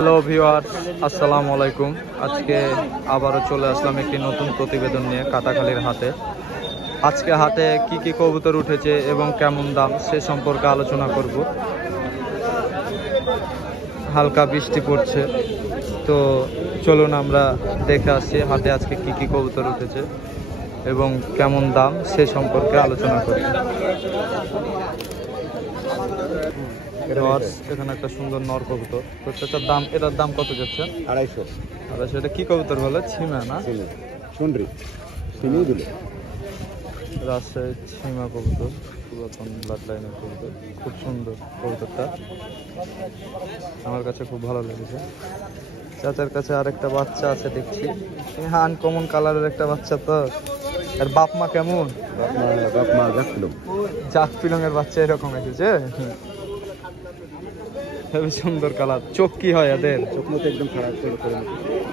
Hello viewers, আসসালামু আলাইকুম। আজকে আবারও চলে আসলাম একটি নতুন প্রতিবেদন নিয়ে কাটাখালীর হাটে। আজকে হাটে কি কি কবুতর উঠেছে এবং কেমন দাম সে সম্পর্কে আলোচনা করব। হালকা বৃষ্টি পড়ছে, তো চলুন আমরা দেখে আসছি হাটে আজকে কি কি কবুতর উঠেছে এবং কেমন দাম সে সম্পর্কে আলোচনা করব। এখানে একটা সুন্দর নর কবুতর, তো সেটার দাম, এটার দাম কত যাচ্ছে? 250। এটা কি কবুতর বলে? ছিমা না? রাজশাহী ছিমা কবুতর, পুরাতন ব্লাড লাইনের কবুতর, খুব সুন্দর কবুতরটা, আমার কাছে খুব ভালো লেগেছে। চাচার কাছে আরেকটা বাচ্চা আছে দেখছি, হ্যাঁ আনকমন কালারের একটা বাচ্চা। তো আর বাপ মা কেমন? জাক পিলং এর বাচ্চা এরকম এসেছে, খুবই সুন্দর কালার। চোখ কি হয় এদের? চোখ মতো একদম খারাপ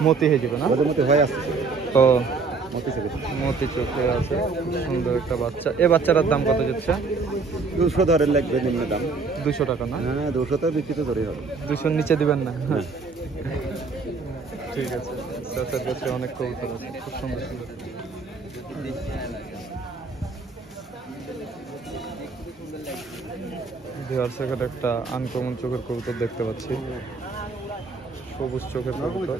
মতি হয়ে যাবে না? মতো হয়ে আসছে তো মতি চোখে আছে, সুন্দর একটা বাচ্চা। এ বাচ্চাটার দাম কত যাচ্ছে? 200 ধরে লাগবে নিম্ন দাম। 200 টাকা না? হ্যাঁ 200 তো বিক্রি তো ধরেই হবে। 200 নিচে দিবেন না? ঠিক আছে। চাচার কাছে অনেক কবুতর আছে, খুব সুন্দর সুন্দর। সেখানে একটা আনকমন চোখের কবুতর দেখতে পাচ্ছি, সবুজ চোখের কবুতর,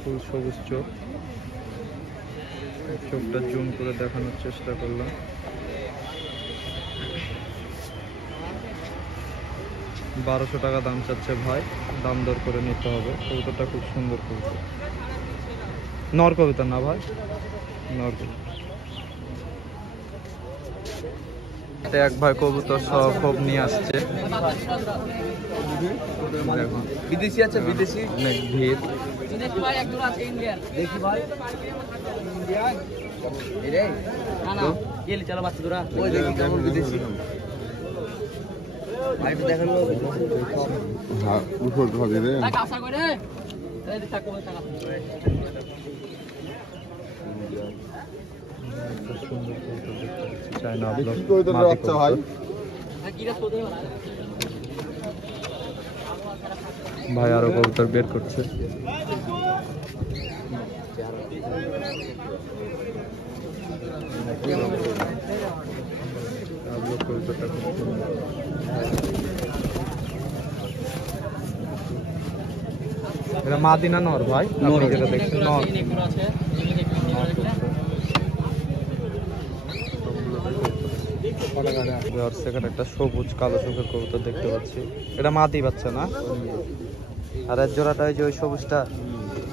ফুল সবুজ চোখ। চোখটা জুম করে দেখানোর চেষ্টা করলাম। $1200 টাকা দাম চাচ্ছে ভাই, দাম দর করে নিতে হবে। কবুতরটা খুব সুন্দর কবুতর, নর কবুতর না ভাই? নর কবুতর। এক ভাই কবুতর সহ খোপ নিয়ে আসছে, বিদেশি আছে, বিদেশি অনেক ভিড়। দেখি ভাই চলো বাচ্চা তোরা ওই দেখি কেমন বিদেশি ভাই দেখানো হ্যাঁ উঠোর হবে রে আশা করে এই দিক তাকো টাকা সুন্দর কবুতর দেখতে পাচ্ছি, চায়না ব্লক বাচ্চা ভাই ভাই আরো কবুতর বের করছে। এটা মাদিনা নর ভাই, আপনি যেটা দেখছেন নর। সেখানে একটা সবুজ কালো চোখের কবুতর দেখতে পাচ্ছি, এটা মাদি বাচ্চা না? আর এর জোড়াটা ওই যে ওই সবুজটা,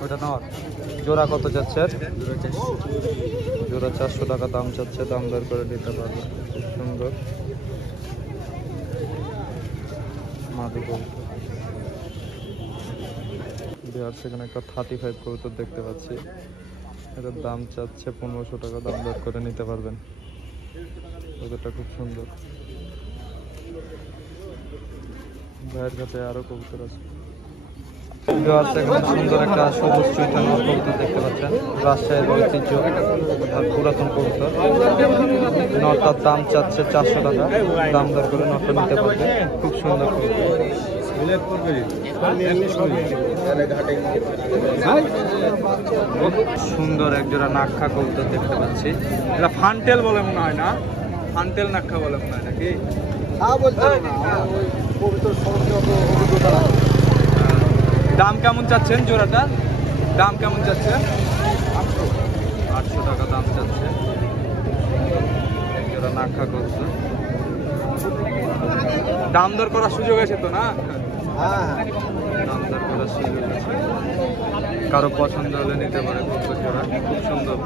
ওইটা নর। জোড়া কত যাচ্ছে? জোড়া 400 টাকা দাম চাচ্ছে, দাম দর করে নিতে পারবে। খুব সুন্দর মাদি কবুতর। সেখানে একটা 35 কবুতর দেখতে পাচ্ছি, এটার দাম চাচ্ছে 1500 টাকা, দাম দর করে নিতে পারবেন। কবুতরটা খুব সুন্দর। ভাইয়ের কাছে আরো কবুতর আছে। সুন্দর একটা সবুজ চৈতন্য কবুতর দেখতে পাচ্ছেন, রাজশাহীর ঐতিহ্য আর পুরাতন কবুতর। নটার দাম চাচ্ছে 400 টাকা, দাম দর করে নটা নিতে পারবে। খুব সুন্দর কবুতর। সুন্দর একজোড়া নাক্ষা কবুতর দেখতে পাচ্ছি, এটা ফান্টেল বলে মনে হয় না? ফান্টেল নাক্ষা বলে মনে হয় নাকি? দাম কেমন চাচ্ছেন জোড়াটা? দাম কেমন চাচ্ছে? 800 টাকা দাম চাচ্ছে। জোড়া নাক্ষা কবুতর, দাম দর করার সুযোগ আছে তো না? দাম দর করার সুযোগ আছে, কারো পছন্দ হলে নিতে পারে কবুতর জোড়া, খুব সুন্দর।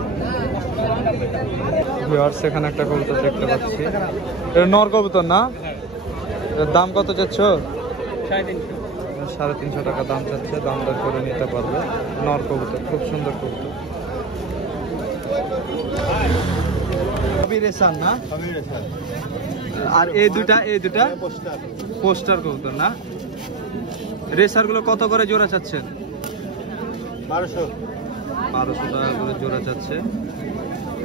সেখানে একটা কবুতর দেখতে পাচ্ছি, এটা নর কবুতর না? এর দাম কত চাচ্ছ? 350 টাকা দাম চাচ্ছে, দাম দর করে নিতে পারবে। নর কবুতর, খুব সুন্দর কবুতর। না? আর এই দুটা পোস্টার কবুতর না? রেসার গুলো কত করে জোড়া চাচ্ছেন? 1200 টাকা করে জোড়া চাচ্ছে।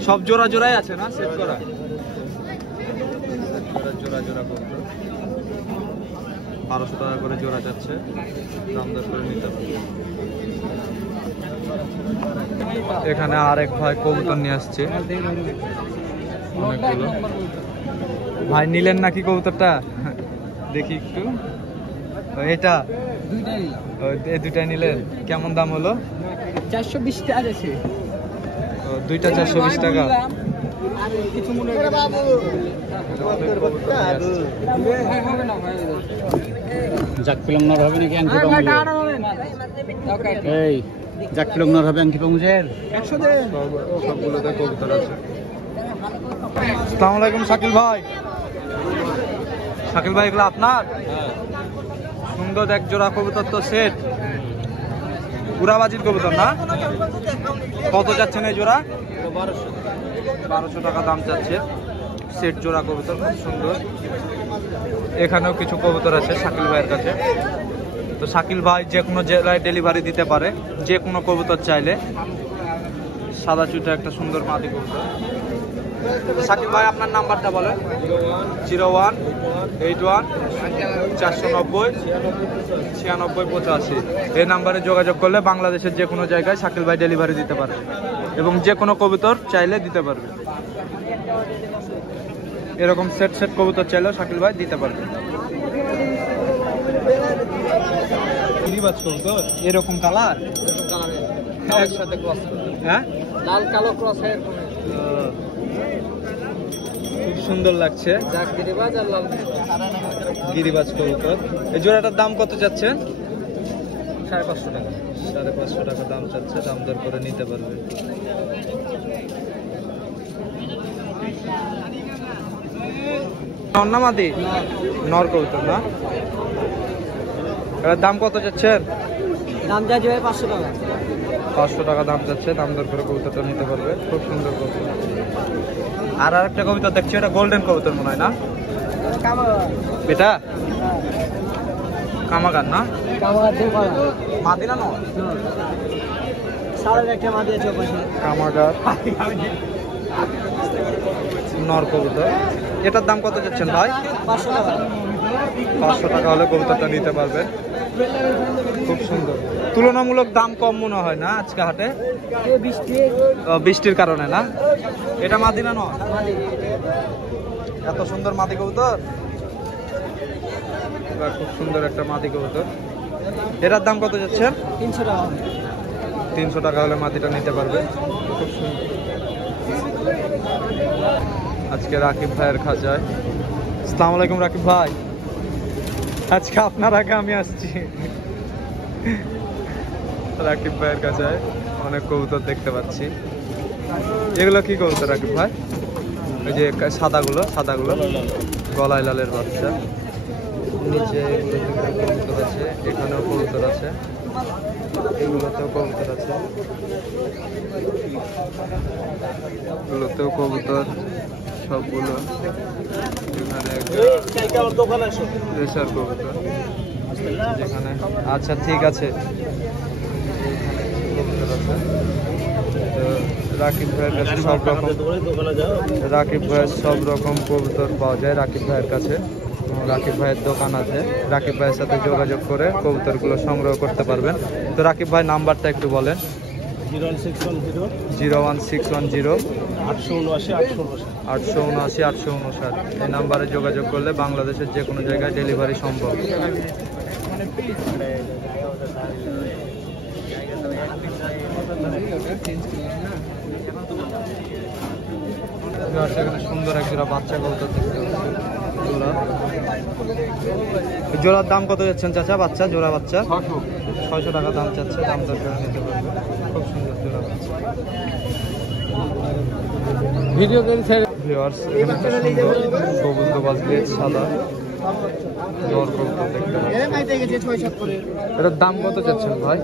সব জোড়া জোড়াই আছে না সেট করা? জোড়া জোড়া কবুতর। 1200 টাকা করে জোড়া যাচ্ছে, দাম দর করে নিতে পারবে। এখানে আরেক ভাই কবুতর নিয়ে আসছে অনেকগুলো। ভাই নিলেন নাকি কবুতরটা? দেখি একটু। এটা এই দুইটা নিলেন, কেমন দাম হলো? 420 টাকা আছে। দুইটা 420 টাকা। জাক পিলংনার হবে নাকি আংটি পামুজের? এই জাক পিলংনার হবে আংটি পামুজের? 100 দে। সবগুলোতে কবুতর আছে। আসসালামু আলাইকুম শাকিল ভাই। শাকিল ভাই এগুলো আপনার? সুন্দর এক জোড়া কবুতর তো সেট, উড়াবাজির কবুতর না? কত যাচ্ছেন এই জোড়া? 1200 টাকা দাম যাচ্ছে। সেট জোড়া কবুতর, খুব সুন্দর। এখানেও কিছু কবুতর আছে শাকিল ভাইয়ের কাছে। তো শাকিল ভাই যে কোনো জেলায় ডেলিভারি দিতে পারে, যে কোনো কবুতর চাইলে। সাদা চুটা একটা সুন্দর মাদি কবুতর। শাকিল ভাই আপনার নাম্বারটা বলেন। 0181 490 96 85। এই নাম্বারে যোগাযোগ করলে বাংলাদেশের যে কোনো জায়গায় শাকিল ভাই ডেলিভারি দিতে পারে এবং যে কোনো কবুতর চাইলে দিতে পারবে। এরকম সেট সেট কবুতর চাইলেও শাকিল ভাই দিতে পারবে। এরকম কালার একসাথে ক্রস, হ্যাঁ লাল কালো ক্রস হেয়ার খুব সুন্দর লাগছে। জাক গিরিবাজ আর লাল গিরিবাজ কবুতর। এই জোড়াটার দাম কত যাচ্ছেন? 550 টাকা। 550 টাকা দাম চাচ্ছে, দাম দর করে নিতে পারবে। নর না মাদি? নর কবুতর না? এটার দাম কত যাচ্ছেন? দাম যা যাবে 500 টাকা। 500 টাকা দাম যাচ্ছে, দাম দর করে কবুতরটা নিতে পারবে। খুব সুন্দর কবুতর। আর আরেকটা কবুতর দেখছি, এটা গোল্ডেন কবুতর মনে হয় না? এটা কামাগার না? কামাগার দিয়ে করা। মাদি না নর? সাড়ে একটা মাদি আছে পাশে। কামাগার নর কবুতর। এটার দাম কত যাচ্ছেন ভাই? 500 টাকা। 500 টাকা হলে কবুতরটা নিতে পারবেন। খুব সুন্দর। তুলনামূলক দাম কম মনে হয় না আজকে হাটে? বৃষ্টির কারণে না? এটা মাদি না নর? এত সুন্দর মাদি কবুতর। খুব সুন্দর একটা মাদি কবুতর। এটার দাম কত যাচ্ছেন? 300 টাকা। 300 টাকা হলে মাদিটা নিতে পারবে। খুব সুন্দর। আজকে রাকিব ভাইয়ের খাঁচায়। আসসালামু আলাইকুম রাকিব ভাই। আজকে আপনার আগে আমি আসছি। রাকিব ভাইয়ের কাছে অনেক কবুতর দেখতে পাচ্ছি। এগুলো কি কবুতর রাকিব ভাই? ওই যে সাদাগুলো গলায় লালের বাচ্চা। নিচে কবুতর আছে, এখানেও কবুতর আছে, এগুলোতেও কবুতর আছে, এগুলোতেও কবুতর সবগুলো। এখানে রেসার কবুতর যেখানে। আচ্ছা ঠিক আছে। কবুতর আছে। তো রাকিব ভাইয়ের কাছে সব রকম কবুতর পাওয়া যায় রাকিব ভাইয়ের কাছে। রাকিব ভাইয়ের দোকান আছে, রাকিব ভাইয়ের সাথে যোগাযোগ করে কবুতরগুলো সংগ্রহ করতে পারবেন। তো রাকিব ভাই নাম্বারটা একটু বলেন। 01610 879 859। এই নাম্বারে যোগাযোগ করলে বাংলাদেশের যে কোনো জায়গায় ডেলিভারি সম্ভব। এখানে সুন্দর এক জোড়া বাচ্চা কবুতর দেখতে পাচ্ছি। জোড়ার দাম কত যাচ্ছেন চাচা? বাচ্চা জোড়া বাচ্চা 600 টাকা দাম চাচ্ছে, দাম দর করে নিতে পারবে। খুব সুন্দর জোড়া বাচ্চা। ভিডিও করে ছেড়ে ভিউয়ার্স, এখানে একটা সুন্দর সবুজ গোবাজ গ্লেজ সাদা নর কবুতর দেখতে পাচ্ছি। এটার দাম কত চাচ্ছেন ভাই?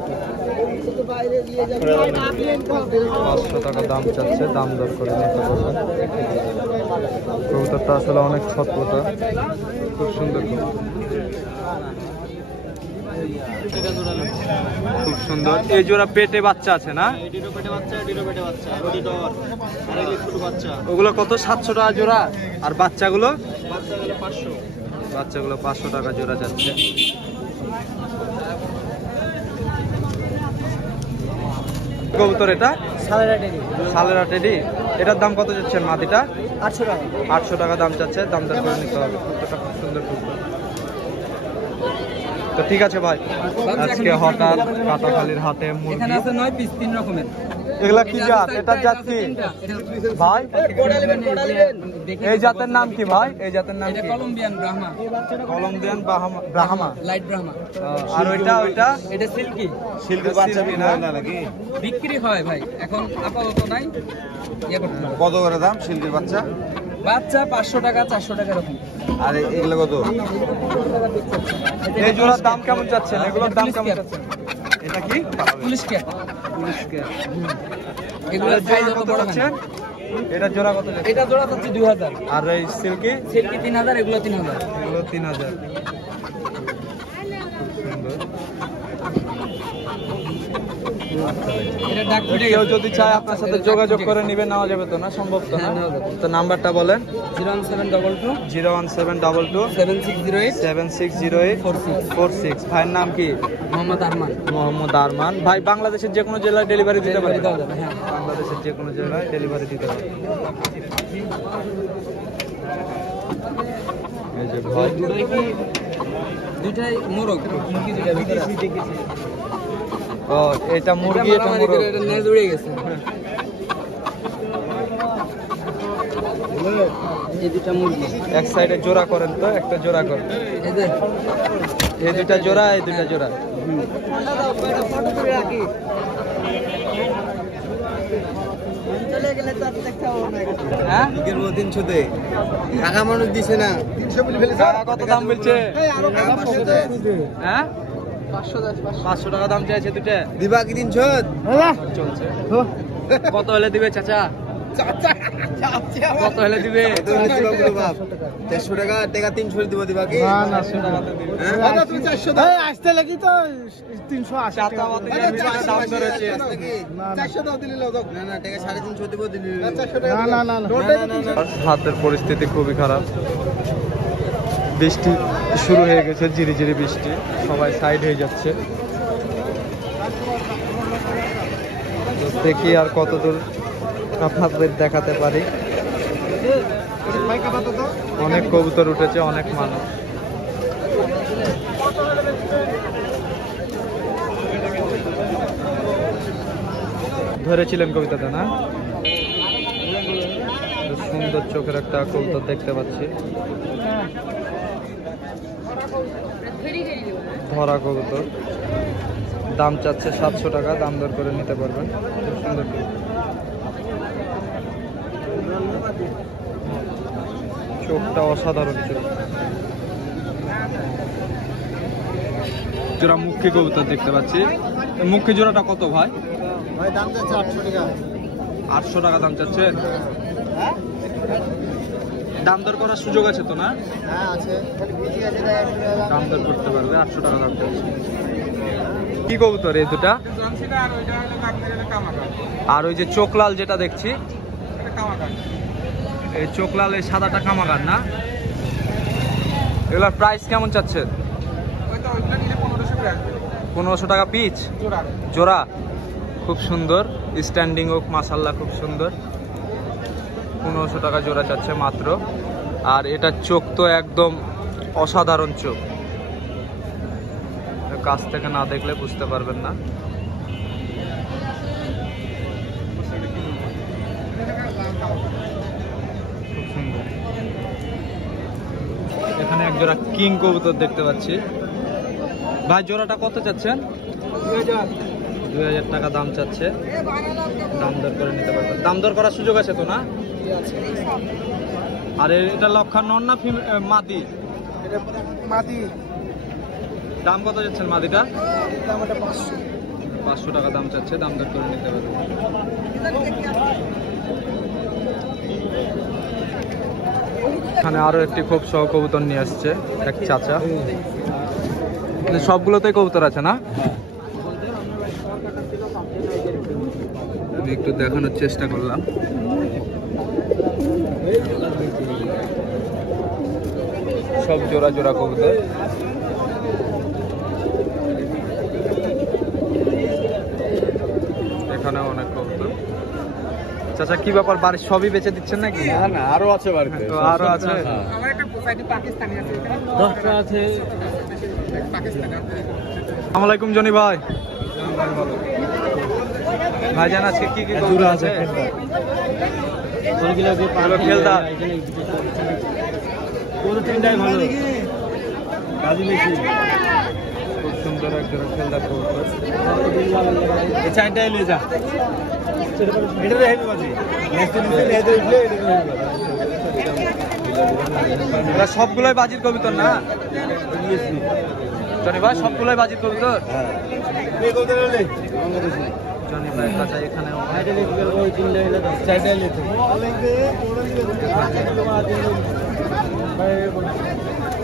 500 টাকা দাম চাচ্ছে, দাম দর করে নিতে পারবেন। কবুতরটা আসলে অনেক ছটপটা, খুব সুন্দর কবুতর। খুব সুন্দর। এই জোড়া পেটে বাচ্চা আছে না? ওগুলো কত? 700 টাকা জোড়া। আর বাচ্চাগুলো বাচ্চাগুলো 500 টাকা জোড়া যাচ্ছে। কবুতর এটা সালেরা টেডি, এটার দাম কত যাচ্ছেন মাদিটা? 800 টাকা। 800 টাকা দাম চাচ্ছে, দাম দর করে নিতে হবে। কতটা খুব সুন্দর কবুতর। তো ঠিক আছে ভাই, আজকে হঠাৎ কাটাখালীর হাটে মুরগি। এখানে আছে 9 পিস 3 রকমের। এগুলা কি জাত? এটার জাত কি ভাই? এই জাতের নাম কি ভাই? এই জাতের নাম এটা কি? Columbian Brahma. Columbian Brahma. Light Brahma. আর ওইটা এটা সিল্কি। সিল্কি বাচ্চা কিনা নাকি? বিক্রি হয় ভাই, এখন আপাতত নাই। ইয়ে করতে হবে। কত করে দাম সিল্কের বাচ্চা? বাচ্চা 500 টাকা 400 টাকা এরকম। আর এগুলো কত? এই জোড়ার দাম কেমন চাচ্ছেন? এগুলোর দাম কেমন চাচ্ছেন? এটা কি পুলিশ ক্যাপ। এগুলো এটার সাইজ জোড়া কত কত বড় চাচ্ছেন? এটা জোড়া কত যাচ্ছে? এটা জোড়া হচ্ছে 2000। আর এই সিল্কি? সিল্কি 3000, এগুলো 3000। এগুলো 3000। এটা ডাক ফুটে কেউ গেছে। যদি চায় আপনার সাথে যোগাযোগ করে নিবে, নেওয়া যাবে তো না? সম্ভব তো না? হ্যাঁ, নেওয়া যাবে। তো নাম্বারটা বলেন। 01722 01722 7608 7608 46। ভাইয়ের নাম কি? মোহাম্মদ আরমান। মোহাম্মদ আরমান। ভাই বাংলাদেশের যে কোনো জেলায় ডেলিভারি দিতে পারে? দেওয়া যাবে, হ্যাঁ। বাংলাদেশের যে কোনো জেলায় ডেলিভারি দিতে পারে। এই যে ভাই, দুইটাই মোরগ, মুরগি দুইটা ভিতরে আছে। ও এটা মুরগি, এটা মারামারি মোরগ। করে এটা নেজ উড়ে গেছে। এই দুইটা মুরগি। এক সাইডে জোড়া করেন তো, একটা জোড়া করেন। এই যে এই দুইটা জোড়া, এই দুইটা জোড়া। ফটো করে রাখি। হ্যাঁ? টাকা মানুষ দিছে না। টাকা কত দাম বলছে? হ্যাঁ 500 টাকা দাম চাইছে দুটো। দিবা কি 300? চলছে। কত হলে দিবে চাচা? কত হলে দিবে? 150 টাকা, টাকা 300 দিব, দিবা কি? তুমি 400 দাও। আসতে লাগি তো 380 চাচা আমাদের ভিতরে দাম ধরেছে। 400 দাও দিলে দাও। না না, টাকা 350 দিব, দিলি। 400 টাকা। না। হাতের পরিস্থিতি খুবই খারাপ। বৃষ্টি শুরু হয়ে গেছে, ঝিরিঝিরি বৃষ্টি, সবাই সাইড হয়ে যাচ্ছে। তো দেখি আর কতদূর আপনাদের দেখাতে পারি। অনেক কবুতর উঠেছে, অনেক মানুষ। ধরেছিলেন কবিতাটা না? সুন্দর চোখের একটা কবুতর দেখতে পাচ্ছি, ধরা কবুতর। দাম চাচ্ছে 700 টাকা, দাম দর করে নিতে পারবেন। খুব সুন্দর কবুতর। চোখটা অসাধারণ চোখ। জোড়া মুখী কবুতর দেখতে পাচ্ছি। মুখী জোড়াটা কত ভাই? ভাই দাম যাচ্ছে 800 টাকা। 800 টাকা দাম চাচ্ছেন? দাম দর করার সুযোগ আছে তো না? হ্যাঁ আছে। দাম দর করতে পারবে। 800 টাকা দাম চাচ্ছে। কি কবুতর এই দুটা? আর ওই যে চোখলাল যেটা দেখছি, এই চোখলাল, এই সাদাটা কামাগার না? এগুলোর প্রাইস কেমন চাচ্ছেন? 1500 টাকা পিচ জোড়া। খুব সুন্দর স্ট্যান্ডিং ওক, মাশাআল্লাহ খুব সুন্দর। 1500 টাকা জোড়া চাচ্ছে মাত্র। আর এটার চোখ তো একদম অসাধারণ চোখ, কাছ থেকে না দেখলে বুঝতে পারবেন না। খুব সুন্দর। এখানে এক জোড়া কিং কবুতর দেখতে পাচ্ছি। ভাই জোড়াটা কত চাচ্ছেন? 2000 টাকা দাম চাচ্ছে। দাম দর করে নিতে পারবেন। দাম দর করার সুযোগ আছে তো না? আর এটা লক্ষা নন না মাদি? এটা মাটি। দাম কত যাচ্ছেন মাদিটা? দাম এটা 500। 500 টাকা দাম চাচ্ছে, দাম দর করে নিতে পারবেন। এখানে আরো একটি খুব সহ কবুতর নিয়ে আসছে এক চাচা। সবগুলোতেই কবুতর আছে না? আমি একটু দেখানোর চেষ্টা করলাম। সব জোড়া জোড়া কবুতর। এখানে অনেক কবুতর। চাচা কি ব্যাপার, বাড়ির সবই বেচে দিচ্ছেন নাকি? না আরো আছে বাড়িতে, তো আরো আছে। দশটা আছে। আসসালামু আলাইকুম জনি ভাই। ভাইজান আজকে কি কি কবুতর আছে? খেলদা খুব সুন্দর একজন খেলদা কবুতর। এরা সবগুলোই বাজির কবুতর না জনি ভাই? সবগুলোই বাজির কবুতর। জনি ভাই কাছে এখানে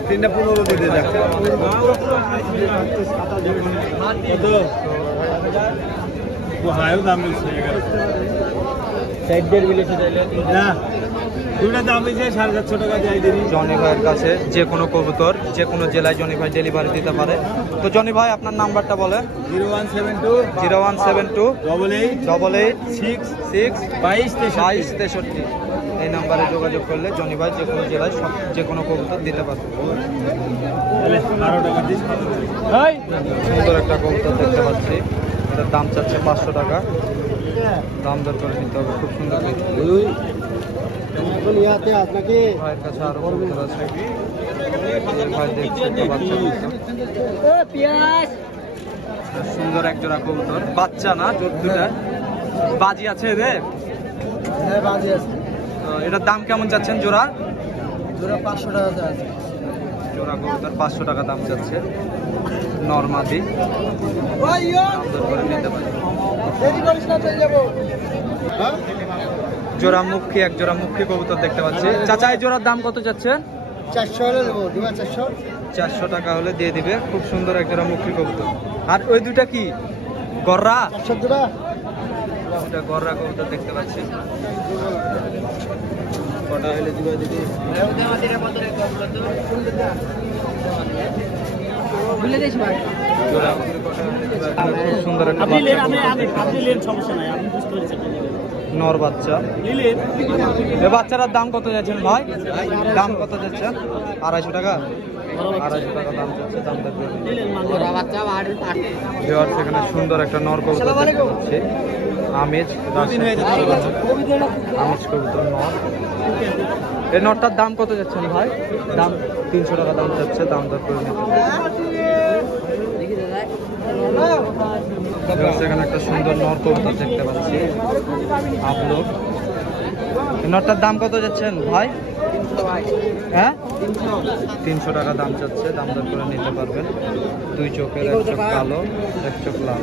তিনটা 15 দিতে যাচ্ছে। হায়ও দাম বলছে না, দুটা দাম হয়েছে 750 টাকা যাই দিন। জনি ভাইয়ের কাছে যে কোনো কবুতর যে কোনো জেলায় জনি ভাই ডেলিভারি দিতে পারে। তো জনি ভাই আপনার নাম্বারটা বলেন। 0172 0172 88 6 2263। এই নাম্বারে যোগাযোগ করলে জনি ভাই যে কোনো জেলায় যে কোনো কবুতর দিতে পারবে। সুন্দর একটা কবুতর দেখতে পাচ্ছি, এটার দাম চাচ্ছে 500 টাকা। দাম দর করে নিতে হবে। খুব সুন্দর ভাইয়ের কাছে আরো কবুতর আছে। ভাই দেখতে পাচ্ছেন সুন্দর এক জোড়া কবুতর, বাচ্চা না দুটা বাজি আছে এদের। এটার দাম কেমন চাচ্ছেন জোড়া? 500 টাকা আছে। জোড়া কবুতর 500 টাকা দাম চাচ্ছে। নরমাদি জোড়া মুখী, এক জোড়া মুখী কবুতর দেখতে পাচ্ছি। চাচা এই জোড়ার দাম কত চাচ্ছেন? 400 টাকা হলে দিয়ে দিবে। খুব সুন্দর এক জোড়া মুখী কবুতর। আর ওই দুটা কি গররা? গররা কবুতর দেখতে পাচ্ছি। কটা হলে দিবে দিদি? খুব সুন্দর একটা নর বাচ্চা। এ বাচ্চাটার দাম কত যাচ্ছেন ভাই? দাম কত যাচ্ছেন? 250 টাকা। 250 টাকা দাম যাচ্ছে। দাম সেখানে সুন্দর একটা নর কবুতর দেখতে পাচ্ছি। আমেজ কবুতর নর। এই নরটার দাম কত যাচ্ছেন ভাই? দাম 300 টাকা দাম যাচ্ছে। দাম দর করে নিতে হবে। সেখানে একটা সুন্দর নর কবুতর দেখতে পাচ্ছি। আপলোক এই নরটার দাম কত যাচ্ছেন ভাই? হ্যাঁ 300 টাকা দাম যাচ্ছে। দাম দর করে নিতে পারবেন। 2 চোখের, 1 চোখ কালো, 1 চোখ লাল।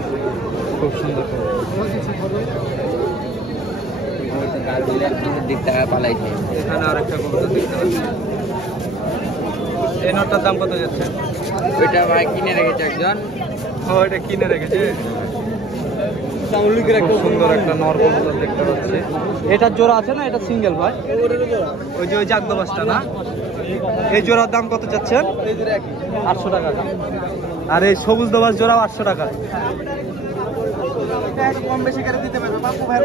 খুব সুন্দর এখানে আরেকটা কবুতর দেখতে পাচ্ছি। এই নটটার দাম কত যাচ্ছে? ওইটা ভাই কিনে রেখেছে একজন। ও এটা কিনে রেখেছে। খুব সুন্দর একটা নর কবুতর দেখতে পাচ্ছি। এটার জোড়া আছে না? এটা সিঙ্গেল ভাই? ওই যে ওই জাগদবাসটা না? এই জোড়ার দাম কত চাচ্ছেন? 800 টাকা। আর এই সবুজ দবাস জোড়াও 800 টাকা। কম বেশি করে দিতে পারবে বাপু ভাই।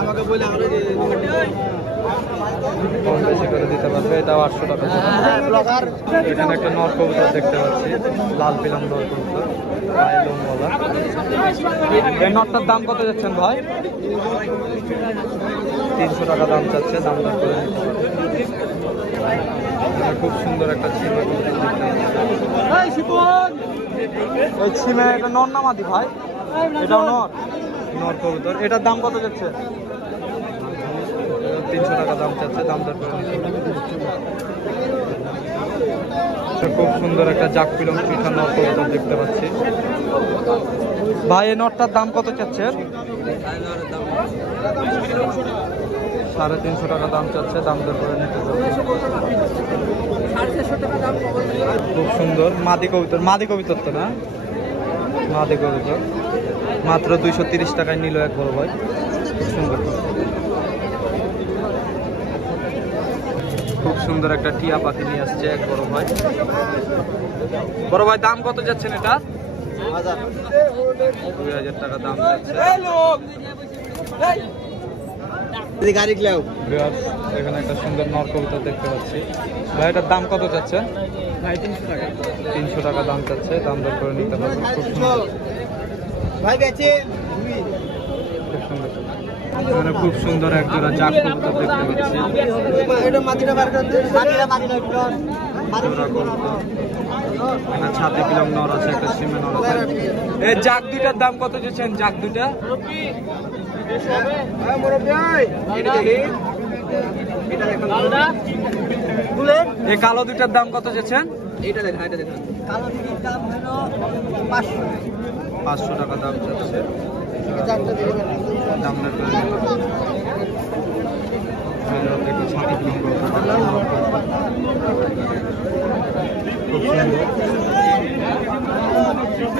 আমাকে বলে কম বেশি করে দিতে পারবে। এটাও 800 টাকা। এখানে একটা নর কবুতর দেখতে পাচ্ছি, লাল পিলাম নর কবুতর, এই নটটার দাম কত যাচ্ছেন ভাই? 300 টাকা দাম চাচ্ছে। দাম দর করে নিতে পারবে। খুব সুন্দর একটা ছিমা কবুতর দেখতে পাচ্ছি। ওই ছিমা এটা নর না মাদি ভাই? এটাও নর কবুতর। এটার দাম কত যাচ্ছে? 300 টাকা দাম চাচ্ছে। দাম দর করে নিতে পারবে। খুব সুন্দর একটা জাক পিলং পিঠা নর কবুতর দেখতে পাচ্ছি। ভাই এই নটটার দাম কত চাচ্ছেন? 350 টাকা দাম চাচ্ছে। দাম দর করে নিতে পারবে। খুব সুন্দর মাদি কবুতর। মাদি কবুতর তো না? মাদি কবুতর মাত্র 230 টাকায় নিল এক বড় ভাই। খুব সুন্দর। খুব সুন্দর একটা টিয়া পাখি নিয়ে আসছে এক বড় ভাই। বড় ভাই দাম কত যাচ্ছেন এটা? 2000 টাকা দাম যাচ্ছে। এখানে একটা সুন্দর নর কবুতর দেখতে পাচ্ছি ভাই, এটার দাম কত যাচ্ছেন? 300 টাকা দাম চাচ্ছে, দাম দর করে নিতে পারবেন। খুব সুন্দর ভাই বেচে খুব সুন্দর। এখানে খুব সুন্দর এক জোড়া জাগ কবুতর দেখতে পাচ্ছি। এটা মাটিটা বার করে দে, মাটিটা জোড়া কবুতর। এখানে ছাতি পিলম নর আছে, একটা সিমে নর আছে। এই জাগ দুইটার দাম কত যাচ্ছেন? জাগ দুইটা এই কালো দুইটার দাম কত যাচ্ছেন? এটা দেখা, এটা দেখা। কালো টিকির দাম হলো 500 টাকা দাম যাচ্ছে। দাম না করে একটু ছাতি পিলম খুব সুন্দর।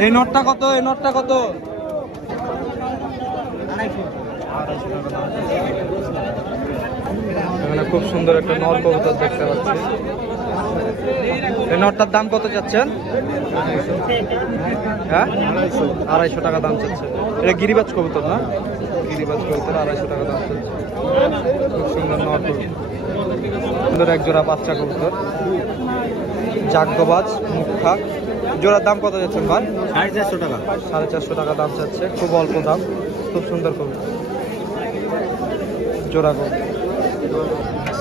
এই নোটটা কত? এই নোটটা কত? 250 টাকা দাম। এখানে খুব সুন্দর একটা নর কবুতর দেখতে পাচ্ছি। এই নটটার দাম কত যাচ্ছেন? হ্যাঁ 250 টাকা দাম চাচ্ছে। এটা গিরিবাজ কবুতর না? গিরিবাজ কবুতর 250 টাকা দাম চাচ্ছে। খুব সুন্দর নর কবুতর, সুন্দর এক জোড়া বাচ্চা কবুতর জাগ্গবাজ মুখা। জোড়ার দাম কত যাচ্ছেন ভাই? 450 টাকা। 450 টাকা দাম চাচ্ছে, খুব অল্প দাম। খুব সুন্দর কবুতর জোড়া কবুতর।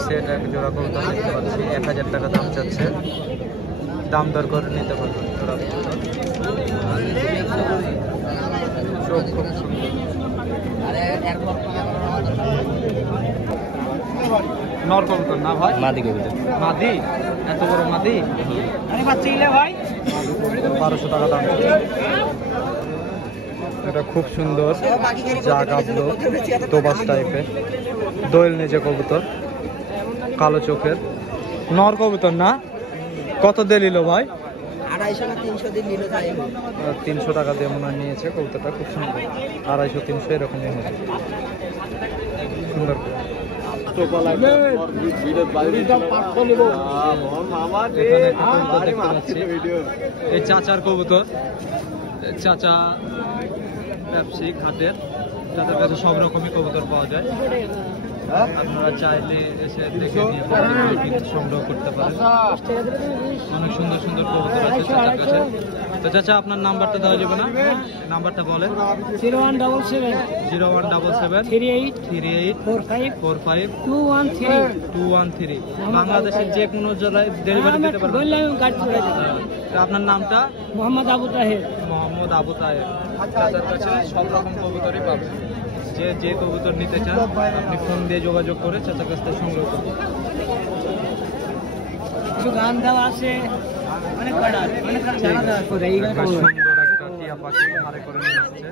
সেট এক জোড়া কবুতর দেখতে পাচ্ছি, 1000 টাকা দাম চাচ্ছে, দাম দর করে নিতে পারবেন। জোড়া কবুতর চোখ খুব সুন্দর। নর কবুতর না ভাই? মাদি কবুতর। মাদি? এত বড় মাদি? আরে বাচ্চা ইলে ভাই 1200 টাকা দাম। এটা খুব সুন্দর জাগাবলো দোবাস টাইপের দোয়েল নেজে কবুতর, কালো চোখের নর কবুতর না? কত দিয়ে নিল ভাই? 250 না 300 দিন নিল তাই। 300 টাকা দিয়ে মনে হয় নিয়েছে কবুতরটা। খুব সুন্দর 250-300 এরকমই হবে। সুন্দর এই চাচার কবুতর, চাচা ব্যবসায়িক হাটের, চাচার কাছে সব রকমই কবুতর পাওয়া যায়। আপনারা চাইলে এসে দেখে নিয়ে কিন্তু সংগ্রহ করতে পারেন। অনেক সুন্দর সুন্দর কবুতর আছে চাচার কাছে। তো চাচা আপনার নাম্বারটা দেওয়া যাবে না? নাম্বারটা বলেন। 0177 38 45 213। বাংলাদেশের যে কোনো জেলায় ডেলিভারি দিতে পারবেন। আপনার নামটা? মোহাম্মদ আবু তাহের। মোহাম্মদ আবু তাহের। চাচার কাছে সব রকম কবুতরই পাবেন। যে কবুতর নিতে চান আপনি ফোন দিয়ে যোগাযোগ করে চাচার কাছ থেকে সংগ্রহ করবেন। কিছু গান দেওয়া আছে, অনেক সুন্দর একটা টিয়া পাখি হারে করে নিয়ে আসছে।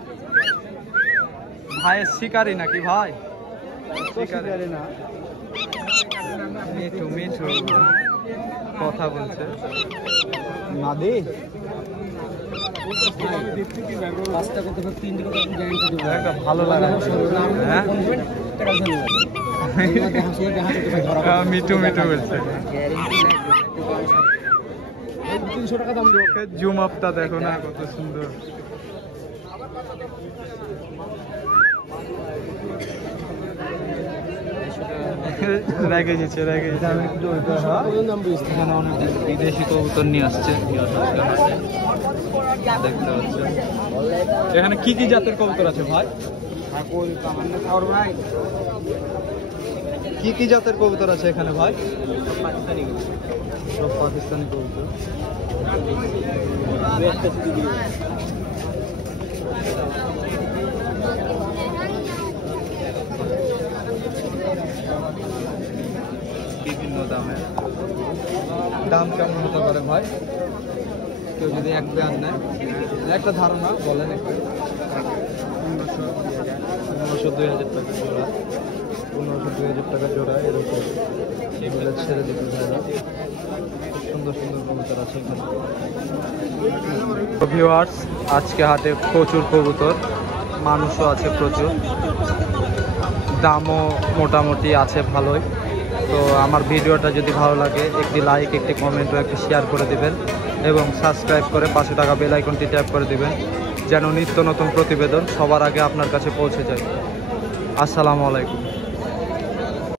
ভাইয়ের শিকারি নাকি ভাই? শিকারি না, মিঠু মিঠু কথা বলছে। নাদি একটা ভালো লাগে। হ্যাঁ মিঠু মিঠু বলছে। জুম আপটা দেখো না কত সুন্দর। রেগে যেছে রেগে বিদেশি কবুতর নিয়ে আসছে দেখতে পাচ্ছেন। এখানে কি কি জাতের কবুতর আছে ভাই? কি কি জাতের কবুতর আছে এখানে ভাই? সব পাকিস্তানি কবুতর। বিভিন্ন দামের। দাম কেমন হতে পারে ভাই? কেউ যদি এক পেয়ার নেয়, একটা ধারণা বলেন একটু। 1500-2000 টাকা জোড়া। 1500-2000 টাকা জোড়া এরকম এগুলো ছেড়ে দিতে ভাইরা। খুব সুন্দর সুন্দর কবুতর আছে এখানে। ভিউয়ার্স, আজকে হাটে প্রচুর কবুতর, মানুষও আছে প্রচুর, দামও মোটামুটি আছে ভালোই। তো আমার ভিডিওটা যদি ভালো লাগে একটি লাইক, একটি কমেন্ট ও একটি শেয়ার করে দিবেন এবং সাবস্ক্রাইব করে পাশে থাকা বেল আইকনটি ট্যাপ করে দিবেন যেন নিত্য নতুন প্রতিবেদন সবার আগে আপনার কাছে পৌঁছে যায়। আসসালামু আলাইকুম।